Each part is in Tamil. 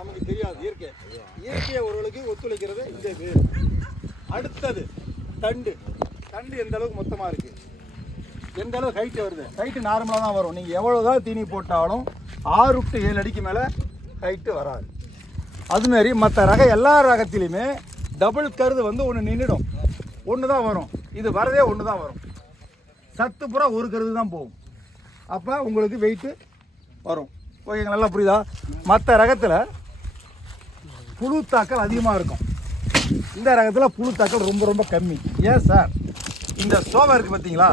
நமக்கு தெரியாது. இயற்கையை ஓரளவுக்கு ஒத்துழைக்கிறது இந்த வேர். அடுத்தது தண்டு. தண்டு எந்த அளவுக்கு மொத்தமாக இருக்குது, எந்த அளவுக்கு ஹைட்டு வருது. ஹைட்டு நார்மலாக தான் வரும். நீங்கள் எவ்வளோதான் தீனி போட்டாலும் 6 to 7 அடிக்கு மேலே ஹைட்டு வராது. அதுமாரி மற்ற ரகம் எல்லா ரகத்திலையுமே டபுள் கருது வந்து ஒன்று நின்றுடும், ஒன்று தான் வரும். இது வரதே ஒன்று தான் வரும். சத்து பூரா ஒரு கருது தான் போகும். அப்போ உங்களுக்கு வெயிட்டு வரும். ஓகேங்க, நல்லா புரியுதா? மற்ற ரகத்தில் புழு தாக்கல் அதிகமாக இருக்கும், இந்த ரகத்தில் புழு தாக்கல் ரொம்ப ரொம்ப கம்மி. ஏன் சார், இந்த சோவை இருக்குது பார்த்தீங்களா,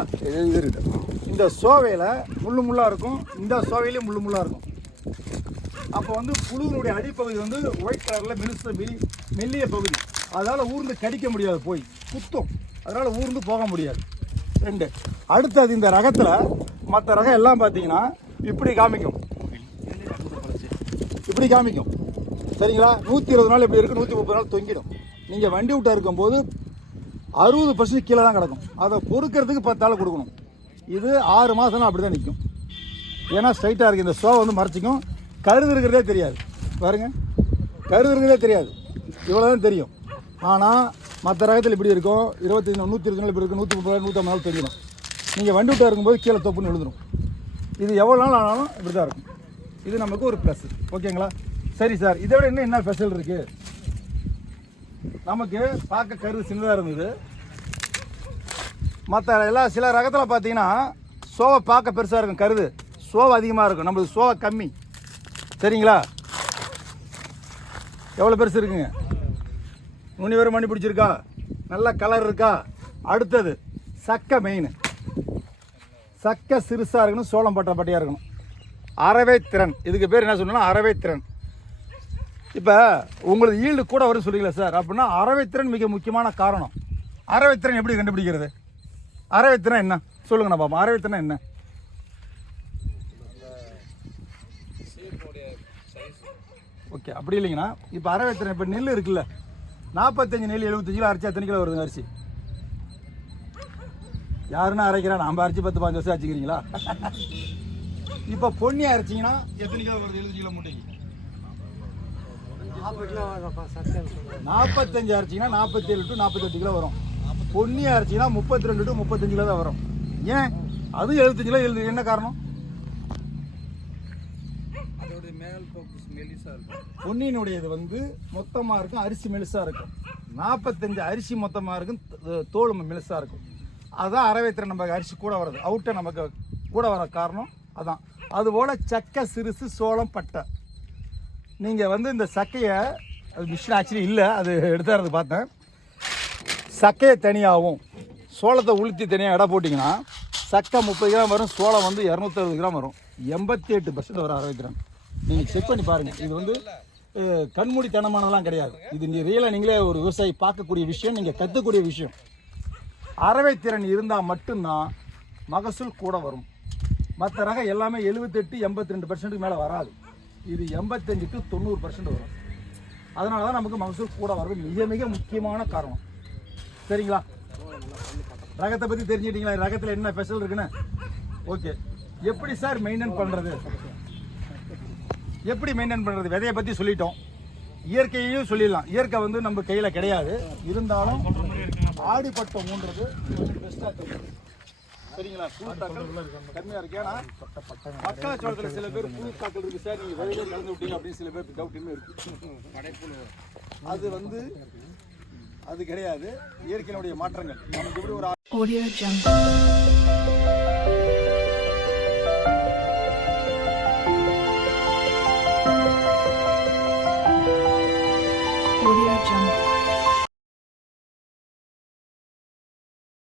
இந்த சோவையில் முள்ளு முள்ளாக இருக்கும், இந்த சோவையிலையும் முள்ளு முள்ளாக இருக்கும். அப்போ வந்து புழுவினுடைய அடிப்பகுதி வந்து ஒயிட் கலரில் மெல்லிய பகுதி, அதனால் ஊர்ந்து கடிக்க முடியாது, போய் குத்தும், அதனால் ஊர்ந்து போக முடியாது. 2. அடுத்தது இந்த ரகத்தில் மற்ற ரகம் எல்லாம் பார்த்தீங்கன்னா இப்படி காமிக்கும், இப்படி காமிக்கும். சரிங்களா? 120 நாள் எப்படி இருக்குது, 130 நாள் தொங்கிடும். நீங்கள் வண்டி விட்டா இருக்கும்போது 60% கீழே தான் கிடக்கும். அதை பொறுக்கிறதுக்கு 10 ஆள் கொடுக்கணும். இது 6 மாதம்னா அப்படி தான் நிற்கும். ஏன்னா ஸ்ட்ரைட்டாக இருக்குது. இந்த சோவை வந்து மறைச்சிக்கும், கருது இருக்கிறதே தெரியாது. பாருங்கள், கருது இருக்கிறதே தெரியாது, இவ்வளோ தான் தெரியும். ஆனால் மற்ற ரகத்தில் இப்படி இருக்கும், 120 நாள் இப்படி இருக்கும், 130 150 நாள் தொங்கிடும். நீங்கள் வண்டி விட்டா இருக்கும்போது கீழே தொப்புன்னு விழுந்துடும். இது எவ்வளோ நாள் ஆனாலும் இப்படி தான் இருக்கும். இது நமக்கு ஒரு ப்ளஸ். ஓகேங்களா? சரி சார், இதை விட என்ன ஸ்பெஷல் இருக்குது? நமக்கு பார்க்க கருது சின்னதாக இருந்தது. மற்ற சில ரகத்தில் பார்த்தீங்கன்னா சோவை பார்க்க பெருசாக இருக்கும், கருது சோவை அதிகமாக இருக்கும், நம்மளுக்கு சோவை கம்மி. சரிங்களா? எவ்வளோ பெருசு இருக்குங்க, நுனி வரை மணி பிடிச்சிருக்கா, நல்ல கலர் இருக்கா. அடுத்தது சக்கை. மெயின் சக்கை சிறுசாக இருக்கணும், சோளம் பட்டையாக இருக்கணும். அறவை திறன், இதுக்கு பேர் என்ன சொன்னா அறவை திறன். இப்போ உங்களுக்கு ஈல்டு கூட வரும்னு சொல்லிங்களா சார், அப்படின்னா அறவை திறன் மிக முக்கியமான காரணம். அறவை திறன் எப்படி கண்டுபிடிக்கிறது? அறவை திறன் என்ன சொல்லுங்கண்ணா பாப்பா, அறவை திறன் என்ன? ஓகே, அப்படி இல்லைங்கண்ணா. இப்போ அறவை திறன், இப்போ நெல் இருக்குல்ல, 45 நெல் 75 கிலோ அரைச்சா எத்தனை கிலோ வருதுங்க அரிசி? யாருன்னா அரைக்கிறா, நம்ம அரைச்சி 10-15 வருஷம் அரைச்சிக்கிறீங்களா? இப்போ பொன்னி அரைச்சிங்கன்னா எத்தனை கிலோ வருது? 70 கிலோ மூட்டைக்கு 45 அரைச்சிங்கன்னா 47 to 48 கிலோ வரும். பொன்னி அரைச்சிங்கன்னா 32 to 35 கிலோ தான் வரும். ஏன் அது 75 கிலோ? என்ன காரணம்? பொன்னியினுடையது வந்து மொத்தமாக இருக்கும், அரிசி மெலிசாக இருக்கும். 45 அரிசி மொத்தமாக இருக்கும், தோல் மெலிசாக இருக்கும். அதுதான் அறவைத்திறன். நமக்கு அரிசி கூட வர்றது, அவுட்டை நமக்கு கூட வர காரணம் அதான். அதுபோல் சக்கை சிறுசு சோளம் பட்டை. நீங்கள் வந்து இந்த சக்கையை, அது மிஷின் ஆக்சுவலி இல்லை, அது எடுத்துறது பார்த்தேன். சக்கையை தனியாகவும் சோளத்தை உளுத்தி தனியாக எடை போட்டிங்கன்னா சக்கை 30 கிராம் வரும், சோளம் வந்து 260 கிராம் வரும். 88% வரும் அறவைத்திறன். நீங்கள் செக் பண்ணி பாருங்கள். இது வந்து கண்மூடித்தனமானதெல்லாம் கிடையாது. இது ரியலாக நீங்களே ஒரு விவசாயி பார்க்கக்கூடிய விஷயம், நீங்கள் கற்றுக்கூடிய விஷயம். அறவைத்திறன் இருந்தால் மட்டும்தான் மகசூல் கூட வரும். மற்ற ரகம் எல்லாமே 78-82% மேலே வராது. இது 85 to 90% வரும். அதனால தான் நமக்கு மகசூல் கூட வர்றது மிக மிக முக்கியமான காரணம். சரிங்களா? ரகத்தை பற்றி தெரிஞ்சுக்கிட்டீங்களா? ரகத்தில் என்ன ஸ்பெஷல் இருக்குன்னு? ஓகே, எப்படி சார் மெயின்டைன் பண்ணுறது? எப்படி மெயின்டைன் பண்ணுறது? விதையை பற்றி சொல்லிட்டோம், இயற்கையையும் சொல்லிடலாம். இயற்கை வந்து நம்ம கையில் கிடையாது, இருந்தாலும் ஆடிப்பட்டம் ஊன்றது பெஸ்ட்டாக தெரியும். சரிங்களா? கம்மியாக இருக்கு. ஏன்னா மக்காச்சோளத்தில் சில பேர் புழு தாக்கல் இருக்குது சார், நீங்கள் விதையிலே கலந்து விட்டீங்க அப்படின்னு சில பேருக்கு டவுட் இன்னும் இருக்குது. அது வந்து அது கிடையாது, இயற்கையினுடைய மாற்றங்கள். நமக்கு எப்படி ஒரு Audio Jungle. Audio Jungle.